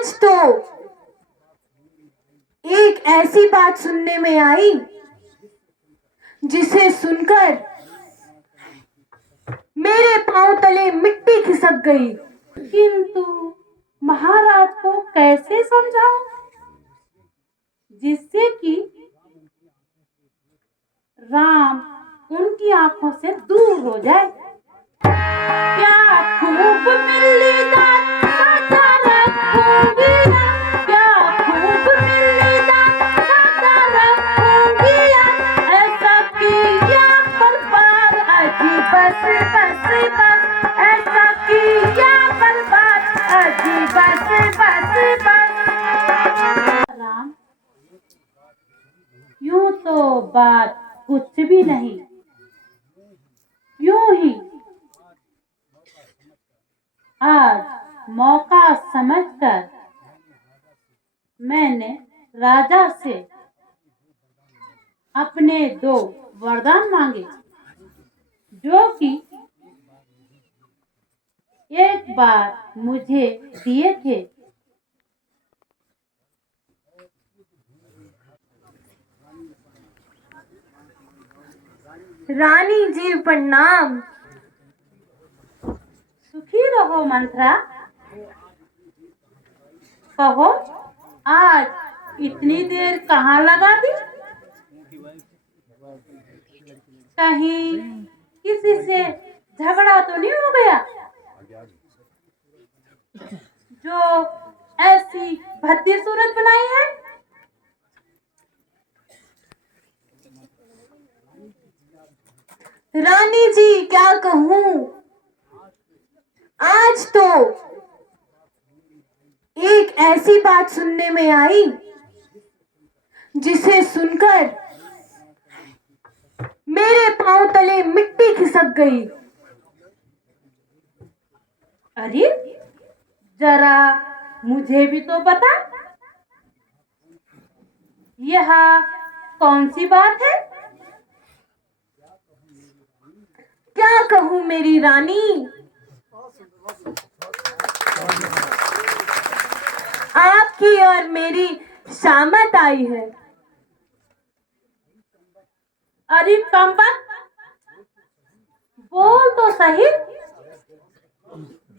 आज तो एक ऐसी बात सुनने में आई जिसे सुनकर मेरे पांव तले मिट्टी खिसक गई। किंतु महाराज को कैसे समझाऊं जिससे कि राम उनकी आंखों से दूर हो जाए। क्या खूब मिलीदार सादा रखूंगी, क्या खूब मिलीदार सादा रखूंगी, ऐसा किया बर्बाद अजी बस बस बस, ऐसा किया बर्बाद अजी बस बस बस। राम, यूं तो बात कुछ भी नहीं, यूं ही आज मौका समझकर मैंने राजा से अपने 2 वरदान मांगे, जो कि एक बार मुझे दिए थे। रानी जी प्रणाम। सुखी रहो मंथरा। कहो, आज इतनी देर कहाँ लगा दी? कहीं किसी से झगड़ा तो नहीं हो गया जो ऐसी भद्दी सूरत बनाई है? रानी जी क्या कहूँ, आज तो एक ऐसी बात सुनने में आई जिसे सुनकर मेरे पांव तले मिट्टी खिसक गई। अरे जरा मुझे भी तो बता, यह कौन सी बात है? क्या कहूँ मेरी रानी, आपकी और मेरी शामत आई है। अरे कमबख्त, बोल तो सही,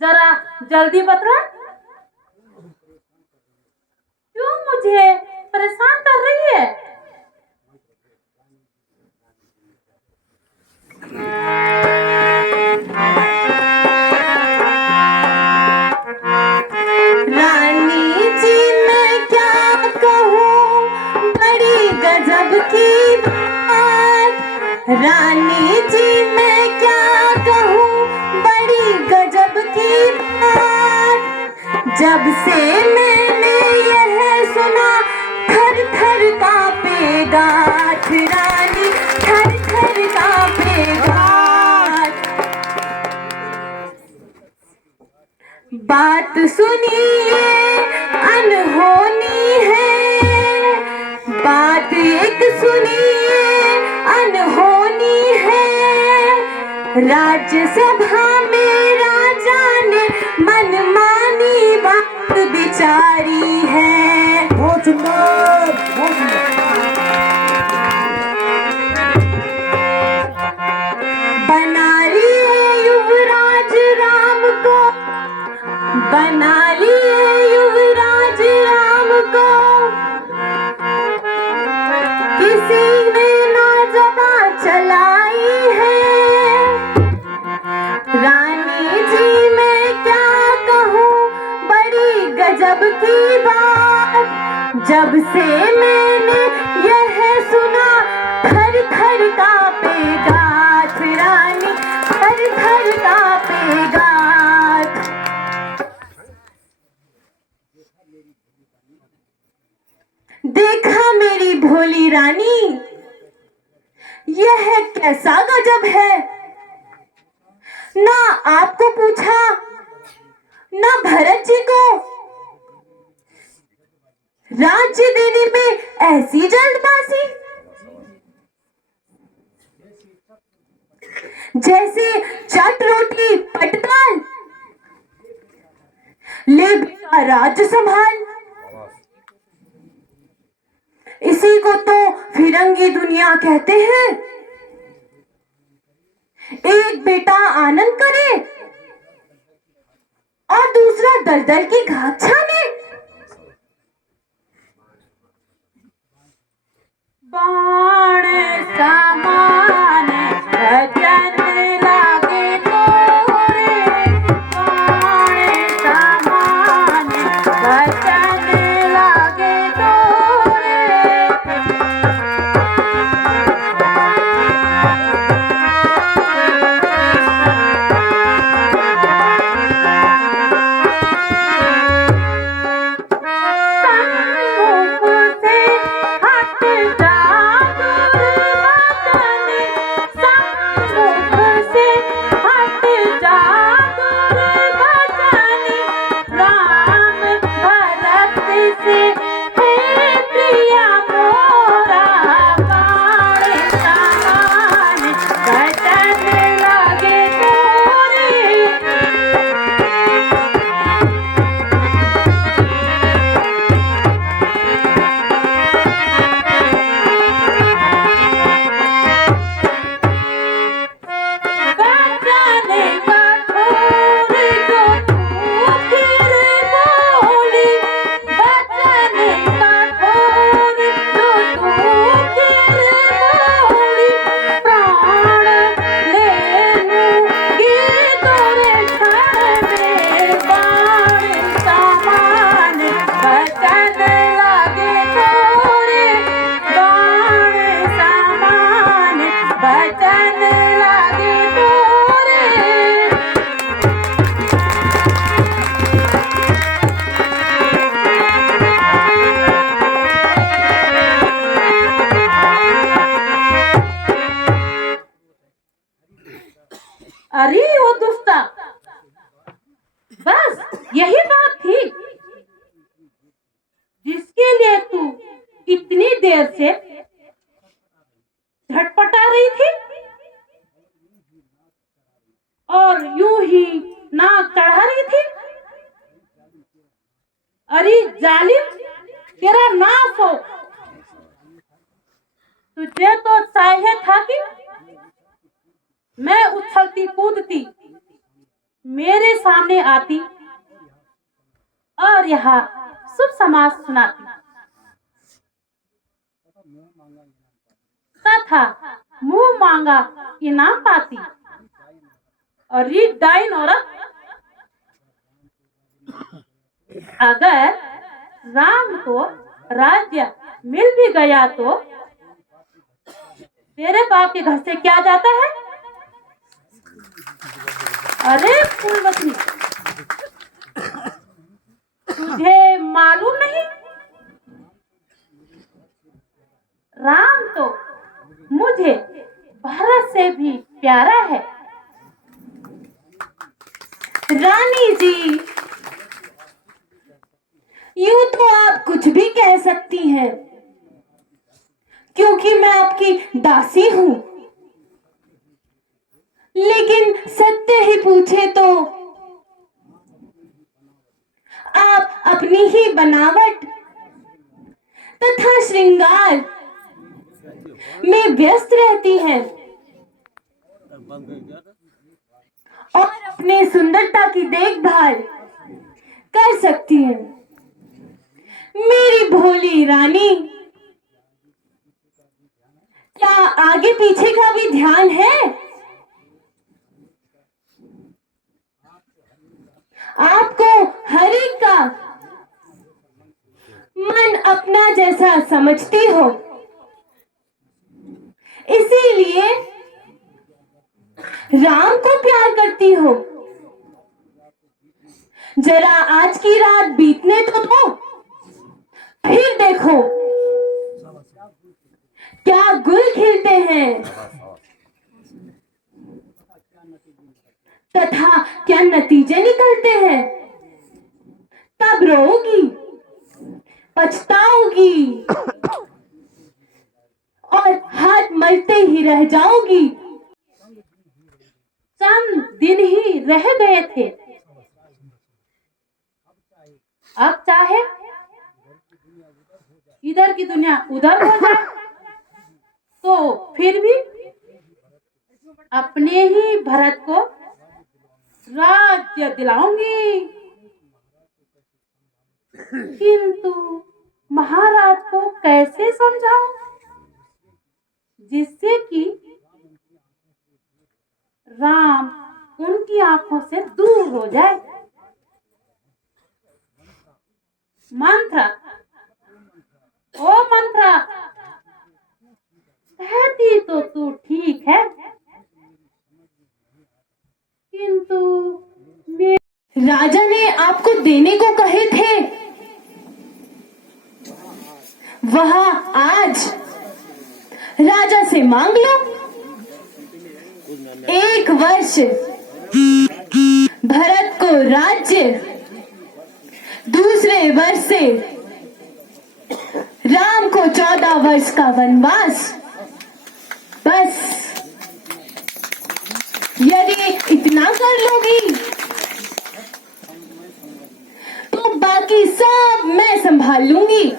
जरा जल्दी बता, क्यों मुझे परेशान कर रही है? रानी जी मैं क्या कहूँ, बड़ी गजब की बात। रानी जी मैं क्या कहूँ, बड़ी गजब की बात। जब से मैंने यह सुना, थर थर कांपे गाँठ रानी, थर थर कांपे गाँठ। बात सुनिए अनहोनी है, बात एक सुनिए अनहोनी है। राज्यसभा में राजा ने मनमानी बात विचारी है। बहुत सुंदर, बहुत सुंदर। बना लिए युवराज राम को, बना लिए युवराज राम को, किसी ने ना ज़बान चलाई है। रानी जी मैं क्या कहूँ, बड़ी गजब की बात। जब से मैंने यह सुना, थर थर कांपे गाँठ रानी, थर थर कांपे गाँठ। देखा मेरी भोली रानी, यह कैसा गजब है। ना आपको पूछा, ना भरत जी को, राज्य देने में ऐसी जल्दबाजी। जैसे चट रोटी पटदाल, ले बेटा राज्य संभाल। इसी को तो फिरंगी दुनिया कहते हैं। एक बेटा आनंद करे और दूसरा दलदल की घात छाने। बाण समान भजन लागे तोरे, बाण समान भजन लागे तोरे। अरे वो दुष्टा, बस यही बात थी जिसके लिए तू इतनी देर से झटपटा रही थी और यूं ही नाक चढ़ा रही थी। अरे जालिम, तेरा नाश हो। तुझे तो चाहिए था कि मैं उछलती कूदती मेरे सामने आती और यहाँ शुभ समाज सुनाती तथा मुंह मांगा इनाम पाती। और ये डाइन औरत, अगर राम को राज्य मिल भी गया तो तेरे बाप के घर से क्या जाता है? अरे फूलवती, तुझे मालूम नहीं? राम तो मुझे भरत से भी प्यारा है। रानी जी, यूं तो आप कुछ भी कह सकती हैं क्योंकि मैं आपकी दासी हूं, लेकिन सत्य ही पूछे तो आप अपनी ही बनावट तथा श्रृंगार में व्यस्त रहती हैं और अपने सुंदरता की देखभाल कर सकती हैं। मेरी भोली रानी, क्या आगे पीछे का भी ध्यान है? आपको हर एक का मन अपना जैसा समझती हो, इसीलिए राम को प्यार करती हो। जरा आज की रात बीतने तो दो, फिर देखो क्या गुल खिलते हैं तथा क्या नतीजे निकलते हैं। तब रोगी, पछताओगी और हाथ मलते ही रह जाओगी। चंद दिन ही रह गए थे, अब चाहे इधर की दुनिया उधर हो जाए तो फिर भी अपने ही भरत को राज्य दिलाऊंगी। किंतु महाराज को कैसे समझाऊं जिससे कि राम उनकी आंखों से दूर हो जाए। मंत्र, ओ मंत्र, कहती तो तू ठीक है, किंतु राजा ने आपको देने को कहे थे, वह आज राजा से मांग लो। 1 वर्ष भरत को राज्य, दूसरे वर्ष से राम को 14 वर्ष का वनवास। बस यदि इतना कर लोगी तो बाकी सब मैं संभाल लूंगी।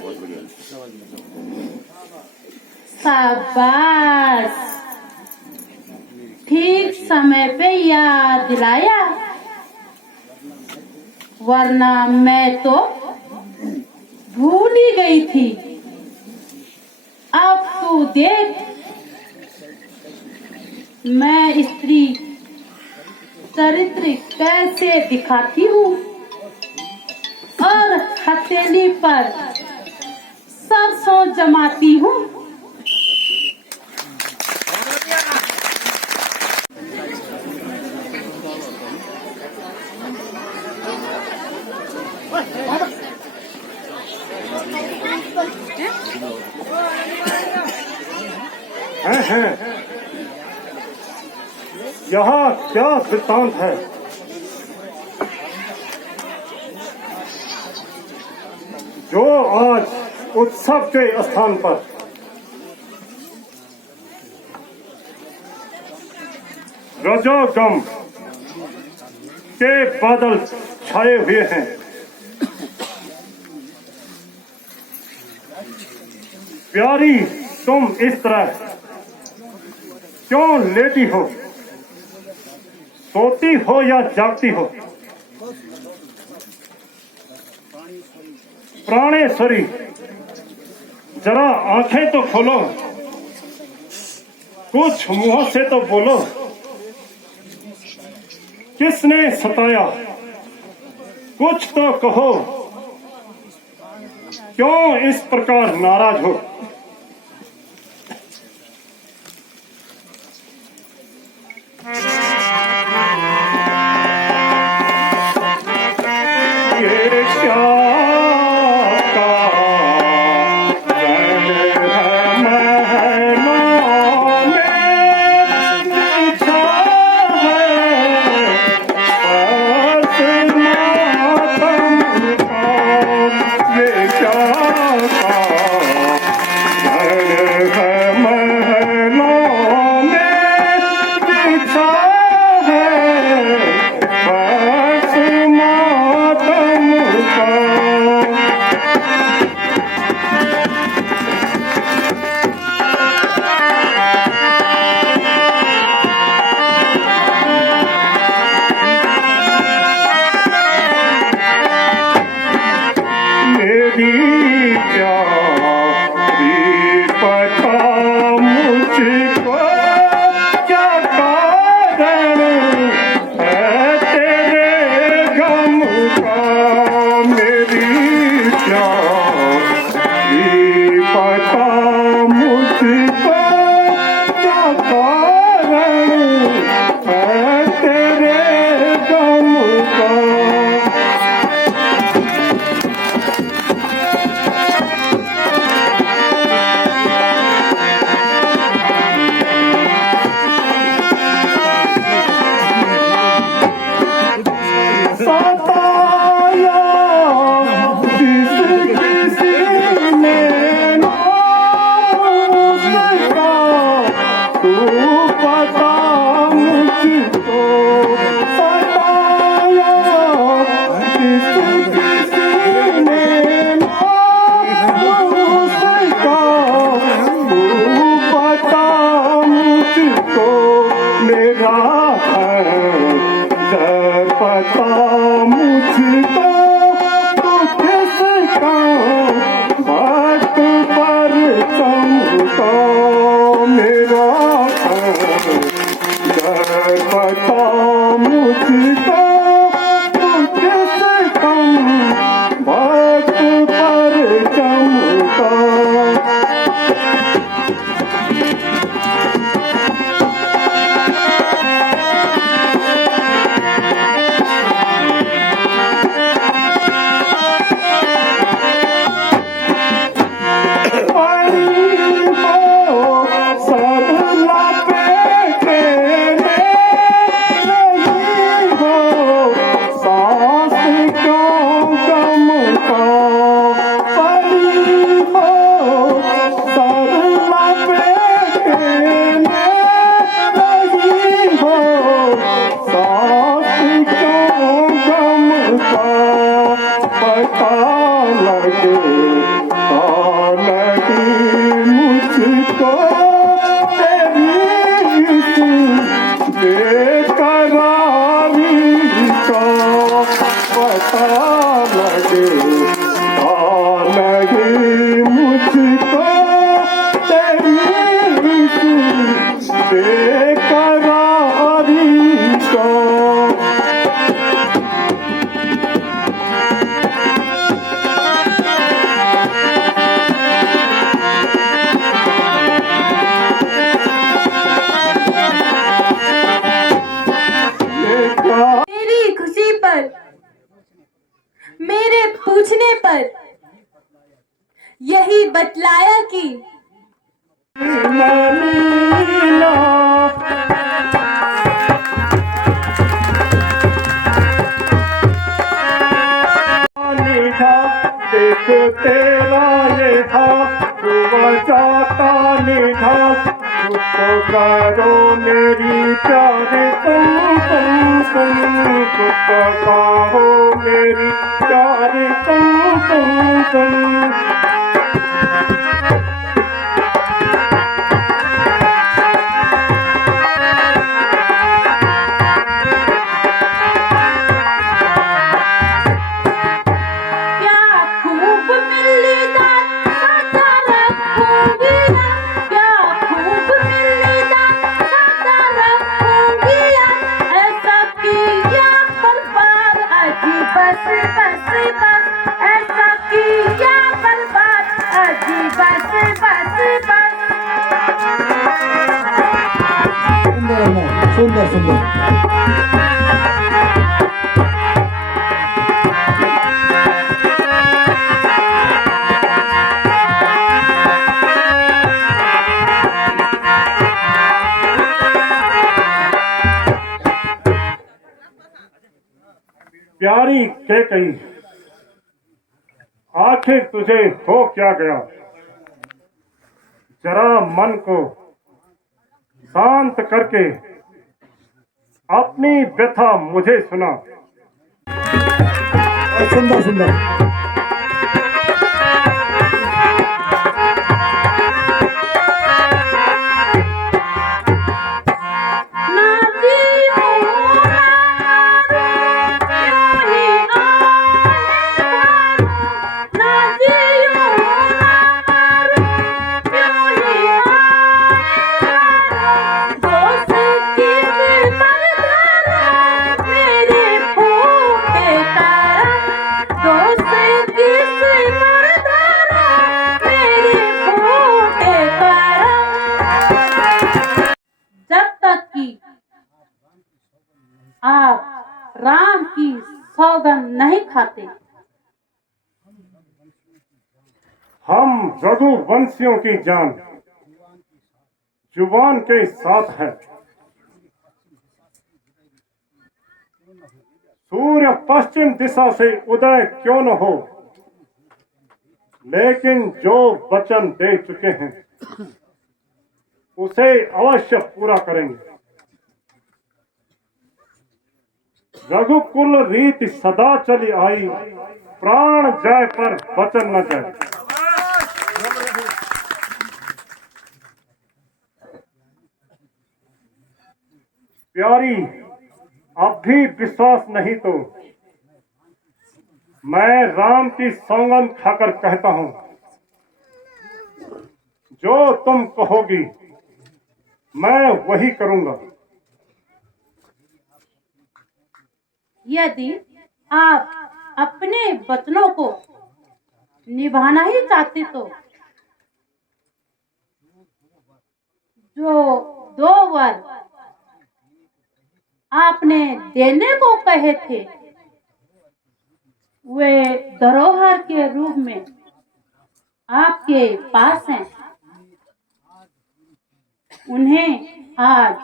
शाबाश, ठीक समय पे याद दिलाया, वरना मैं तो भूल ही गई थी। अब तू देख, मैं स्त्री चरित्र कैसे दिखाती हूँ और हथेली पर सरसों जमाती हूँ। हैं यहाँ क्या वृत्तांत है? जो आज उत्सव के स्थान पर रजोगम के बादल छाए हुए हैं, प्यारी तुम इस तरह क्यों लेटी हो? सोती हो या जागती हो? प्राणेश्वरी, जरा आंखें तो खोलो, कुछ मुंह से तो बोलो। किसने सताया? कुछ तो कहो। क्यों इस प्रकार नाराज हो? ये क्या लगे नहीं मुझको तेरी इस बेकरारी का पता लगे नहीं मुझको तेरी इस बेकरारी का। मेरी खुशी पर, मेरे पूछने पर यही बतलाया कि मनीना मीठा देख तेरा ये था हुआ जाता मीठा उसको करो मेरी प्यारे तुम उसको कहो मेरी प्यारे तुम। क्या खूब मिलेगा सादा रखूंगी, क्या खूब मिलेगा सादा रखूंगी, ऐसा किया बर्बाद अजी बस बस बस, ऐसा किया बर्बाद अजी बस बस बस। सुंदर अम्मा, सुंदर सुंदर। प्यारी कैकई आखिर तुझे हो क्या गया, जरा मन को शांत करके अपनी व्यथा मुझे सुना। सुंदर सुंदर। जब तक कि आप राम की सौगंध नहीं खाते, हम रघुवंशियों की जान जुबान के साथ है। सूर्य पश्चिम दिशा से उदय क्यों न हो, लेकिन जो वचन दे चुके हैं उसे अवश्य पूरा करेंगे। रघुकुल रीति सदा चली आई, प्राण जाए पर वचन न जाए। प्यारी अब भी विश्वास नहीं तो मैं राम की सौगंध खाकर कहता हूं, जो तुम कहोगी मैं वही करूंगा। यदि आप अपने वचनों को निभाना ही चाहते तो जो 2 वर आपने देने को कहे थे वे धरोहर के रूप में आपके पास हैं, उन्हें आज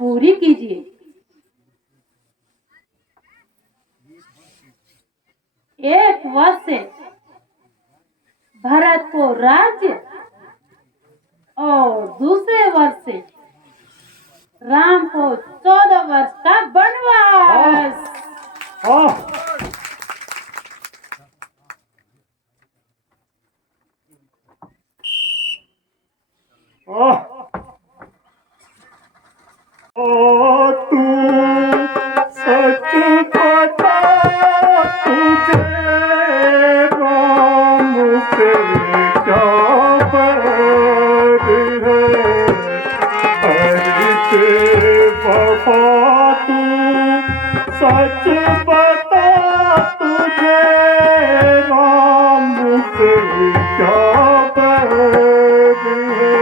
पूरी कीजिए। एक वर्ष से भरत को राज्य और दूसरे वर्ष से राम को 14 वर्ष का वनवास। से क्या बैर है।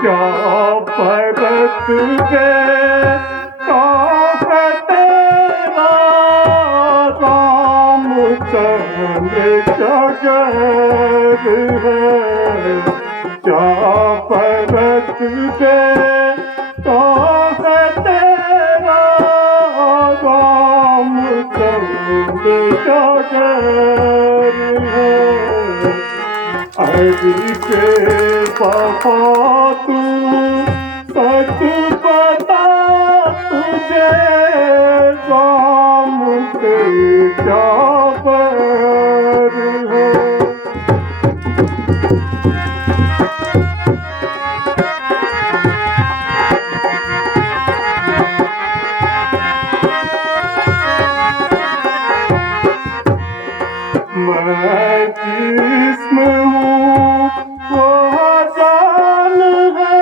क्या भरत के है तेरा रामचंद्र जगत है। क्या भरत के है तेरा रामचंद्र जगत है। हरि के बाबा तू सच बता तुझे राम से क्या बैर है। मैं जिसमें हूँ वो जान है,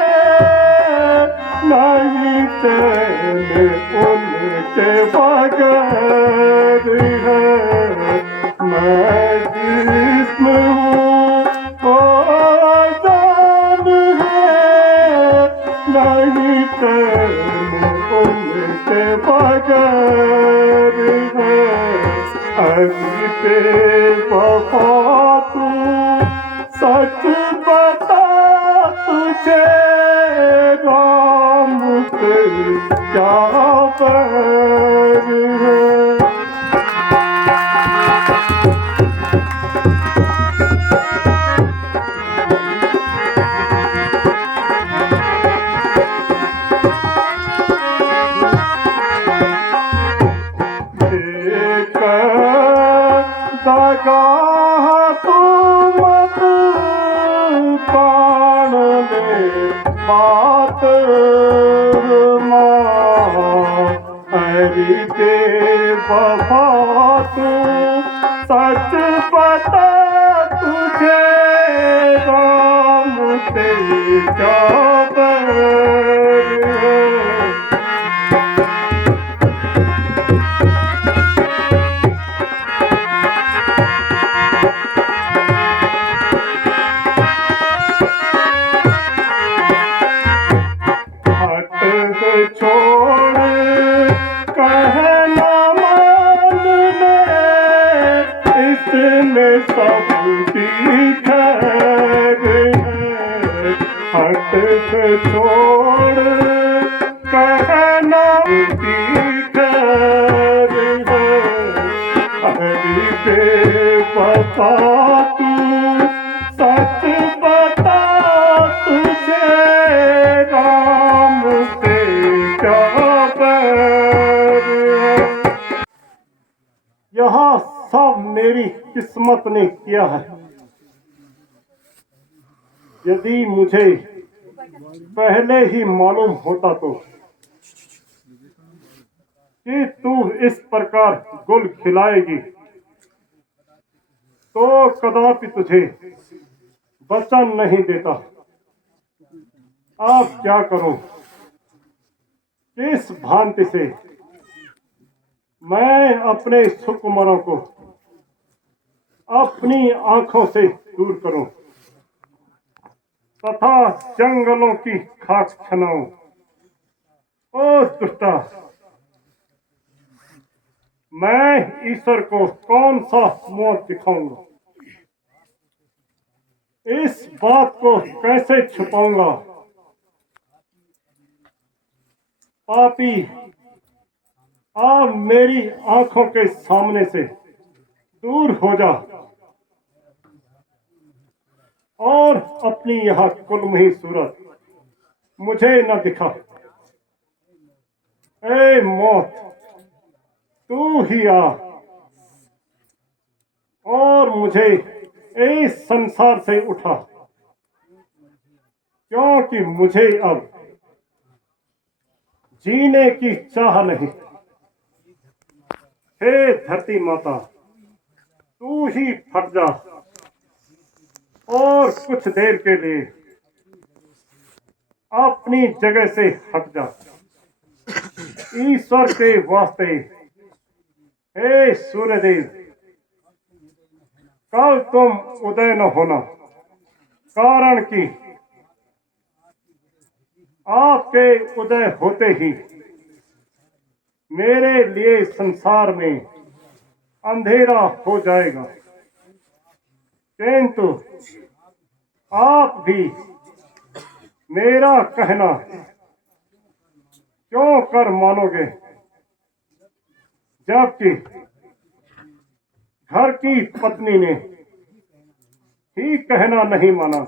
नहीं चैन उनके बगैर है। मैं जिसमें हूँ वो जान है, नहीं चैन उनके बगैर है। हरि पे वफा तू सच बता तुझे राम से क्या बैर है। दगा तू मत प्राण ले बात हरि के वफा तू सच बता तुझे राम से क्या बैर है। छोड़ कहना मान ले, इसमें सब की खैर है। हट से छोड़ कहना की खैर है। हरि पे बता तू सच बता तुझे राम से क्या बैर है। यहाँ सब मेरी किस्मत ने किया है। यदि मुझे पहले ही मालूम होता तो कि तू इस प्रकार गुल खिलाएगी तो कदापि तुझे वचन नहीं देता। अब क्या करूं, किस भांति से मैं अपने सुकुमारों को अपनी आंखों से दूर करूं तथा जंगलों की खाक छनाऊं। ओ दुष्टा, मैं ईश्वर को कौन सा मुंह दिखाऊंगा, इस बात को कैसे छुपाऊंगा। पापी, आप मेरी आंखों के सामने से दूर हो जा और अपनी यह कुलमही सूरत मुझे न दिखा। ए मौत, तू ही आ और मुझे इस संसार से उठा, क्योंकि मुझे अब जीने की चाह नहीं। हे धरती माता, तू ही फट जा और कुछ देर के लिए अपनी जगह से हट जा। ईश्वर के वास्ते, हे सूर्यदेव, कल तुम उदय न होना, कारण कि आपके उदय होते ही मेरे लिए संसार में अंधेरा हो जाएगा। किंतु आप भी मेरा कहना क्यों कर मानोगे, जबकि घर की पत्नी ने ही कहना नहीं माना।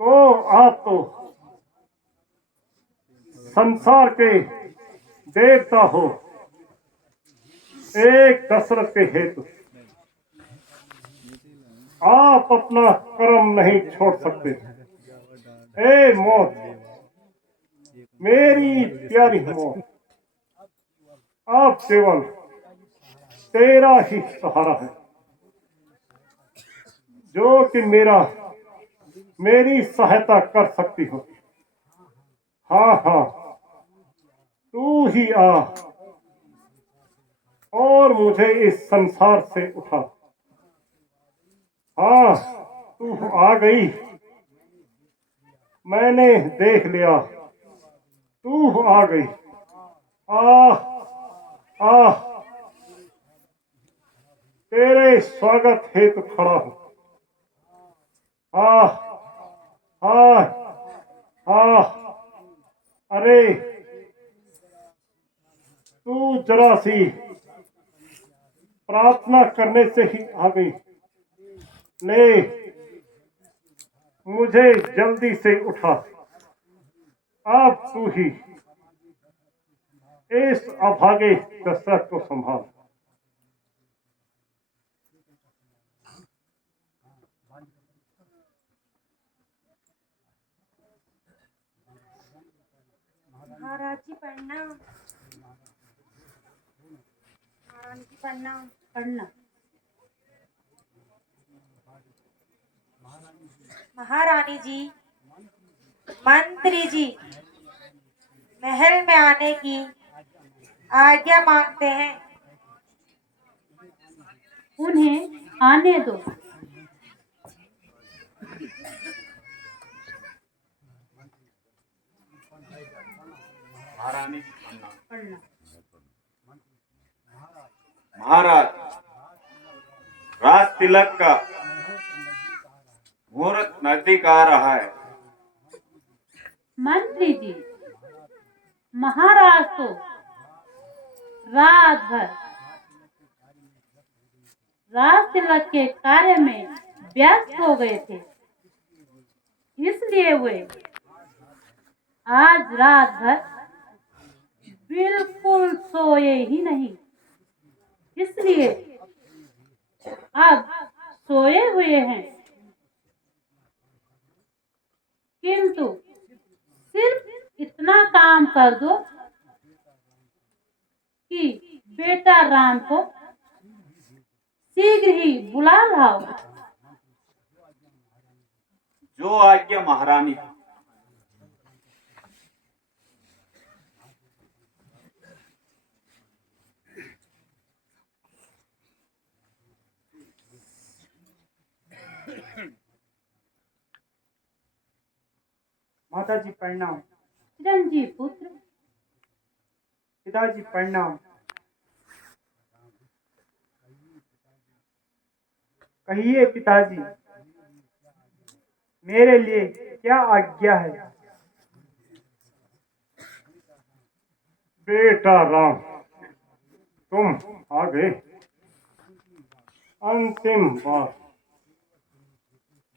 तो आप तो संसार के देवता हो, एक दशरथ के हेतु आप अपना कर्म नहीं छोड़ सकते। ए मौत, मेरी प्यारी मौत, अब केवल तेरा ही सहारा है, जो कि मेरी सहायता कर सकती हो। हाँ हाँ, तू ही आ और मुझे इस संसार से उठा। हाँ, तू आ गई, मैंने देख लिया, तू आ गई। आ तेरे स्वागत हेतु खड़ा हूं। हाँ, अरे तू जरा सी प्रार्थना करने से ही आ गई। ले, मुझे जल्दी से उठा। अब तू ही इस अभागे दशरथ को संभाल। महाराज जी प्रणाम। महारानी जी प्रणाम। पढ़ना। महारानी जी, मंत्री जी महल में आने की आज्ञा मांगते हैं। उन्हें आने दो। महारानी पढ़ना। महाराज, राज तिलक का मुहूर्त नजदीक आ रहा है। मंत्री जी, महाराज तो रात भर राज तिलक के कार्य में व्यस्त हो गए थे, इसलिए वे आज रात भर बिल्कुल सोए ही नहीं। इसलिए अब सोए हुए हैं, किंतु सिर्फ इतना काम कर दो कि बेटा राम को शीघ्र ही बुला लाओ। जो आज्ञा महारानी। माता जी प्रणाम। चिरंजीव पुत्र। पिताजी प्रणाम। कहिए पिताजी, मेरे लिए क्या आज्ञा है? बेटा राम, तुम आ गए। अंतिम बार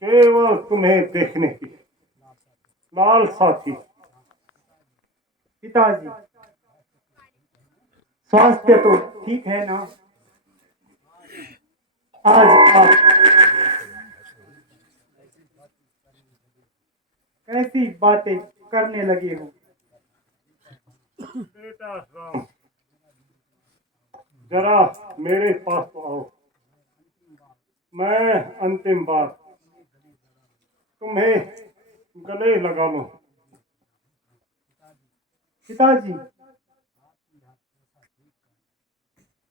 केवल तुम्हें देखने की लालसा थी। पिताजी, स्वास्थ्य तो ठीक है ना? आज आप कैसी बातें करने लगे हो? बेटा राम, जरा मेरे पास तो आओ। मैं अंतिम बार तुम्हें गले लगा लूं। पिताजी,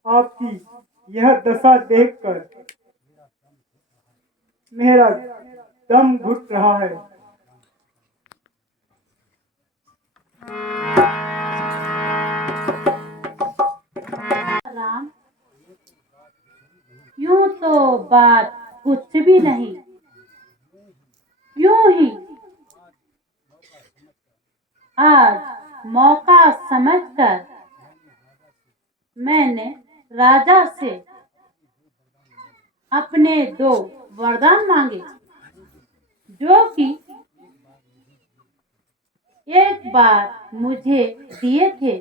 आपकी यह दशा देखकर मेरा दम घुट रहा है। राम, यूं तो बात कुछ भी नहीं, यूं ही आज मौका समझकर मैंने राजा से अपने 2 वरदान मांगे, जो कि एक बार मुझे दिए थे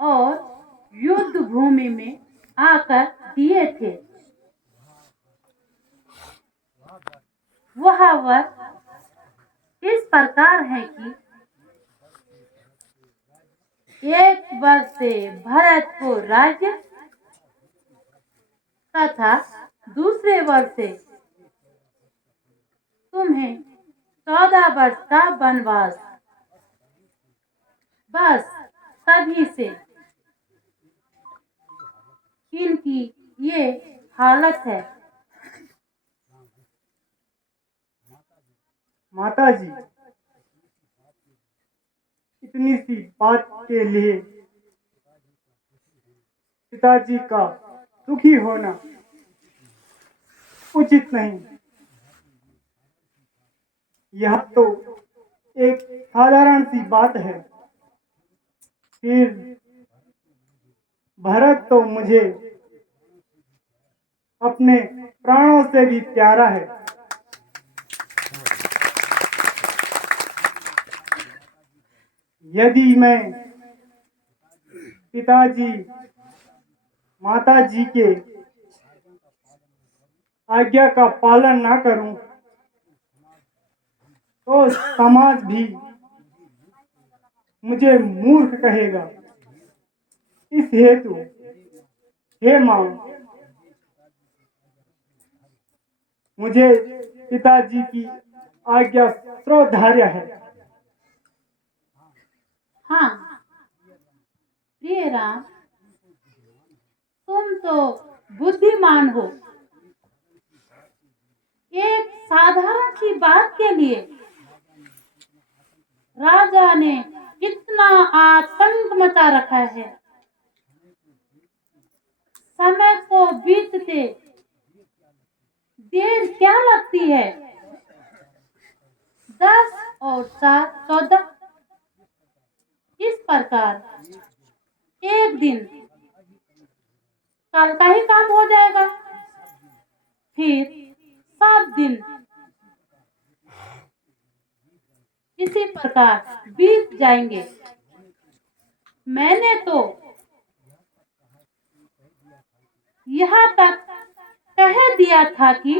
और युद्ध भूमि में आकर दिए थे। वह वर इस प्रकार है कि एक वर से भरत को राज्य तथा दूसरे वर से तुम्हें 14 वर्ष का वनवास। बस तभी से इनकी ये हालत है। माताजी, इतनी सी बात के लिए पिताजी का दुखी होना उचित नहीं। यह तो एक साधारण सी बात है। फिर भरत तो मुझे अपने प्राणों से भी प्यारा है। यदि मैं पिताजी माताजी के आज्ञा का पालन ना करूं तो समाज भी मुझे मूर्ख कहेगा। इस हेतु हे मां, मुझे पिताजी की आज्ञा श्रोधार्य है। हाँ प्रिय राम, तुम तो बुद्धिमान हो। एक साधारण सी बात के लिए राजा ने कितना आतंक मचा रखा है। समय को बीतते देर क्या लगती है। 10 और 4 14 इस प्रकार एक दिन कल का ही काम हो जाएगा। फिर 7 दिन इसी प्रकार बीत जाएंगे। मैंने तो यहाँ तक कह दिया था कि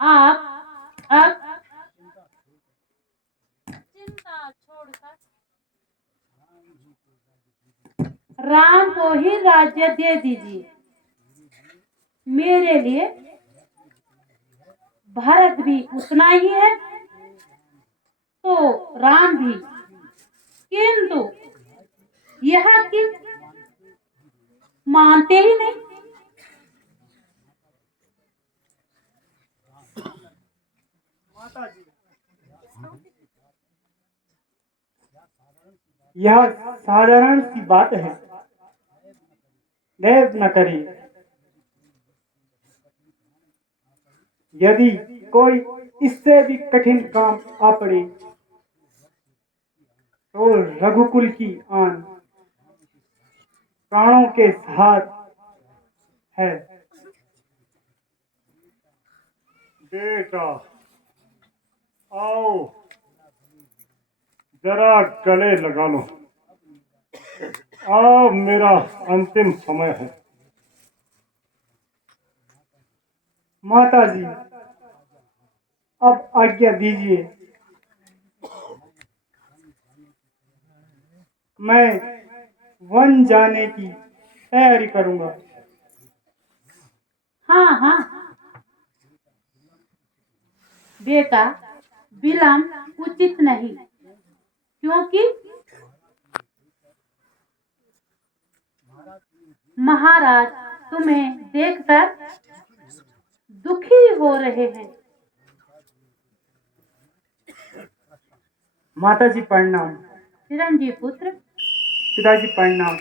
आप अब चिंता छोड़कर राम को ही राज्य दे दीजिए। मेरे लिए भरत भी उतना ही है तो राम भी, किंतु यह कि मानते ही नहीं। यह साधारण सी बात है, देव न करिए। यदि कोई इससे भी कठिन काम आ पड़े तो रघुकुल की आन प्राणों के साथ है। बेटा आओ, जरा गले लगा लो। अब मेरा अंतिम समय है। माताजी, अब आज्ञा दीजिए। मैं वन जाने की तैयारी करूंगा। हाँ हाँ बेटा, विलम्ब उचित नहीं, क्योंकि महाराज तुम्हें देखकर दुखी हो रहे हैं। माताजी प्रणाम। चिरंजीव पुत्र, पिताजी प्रणाम।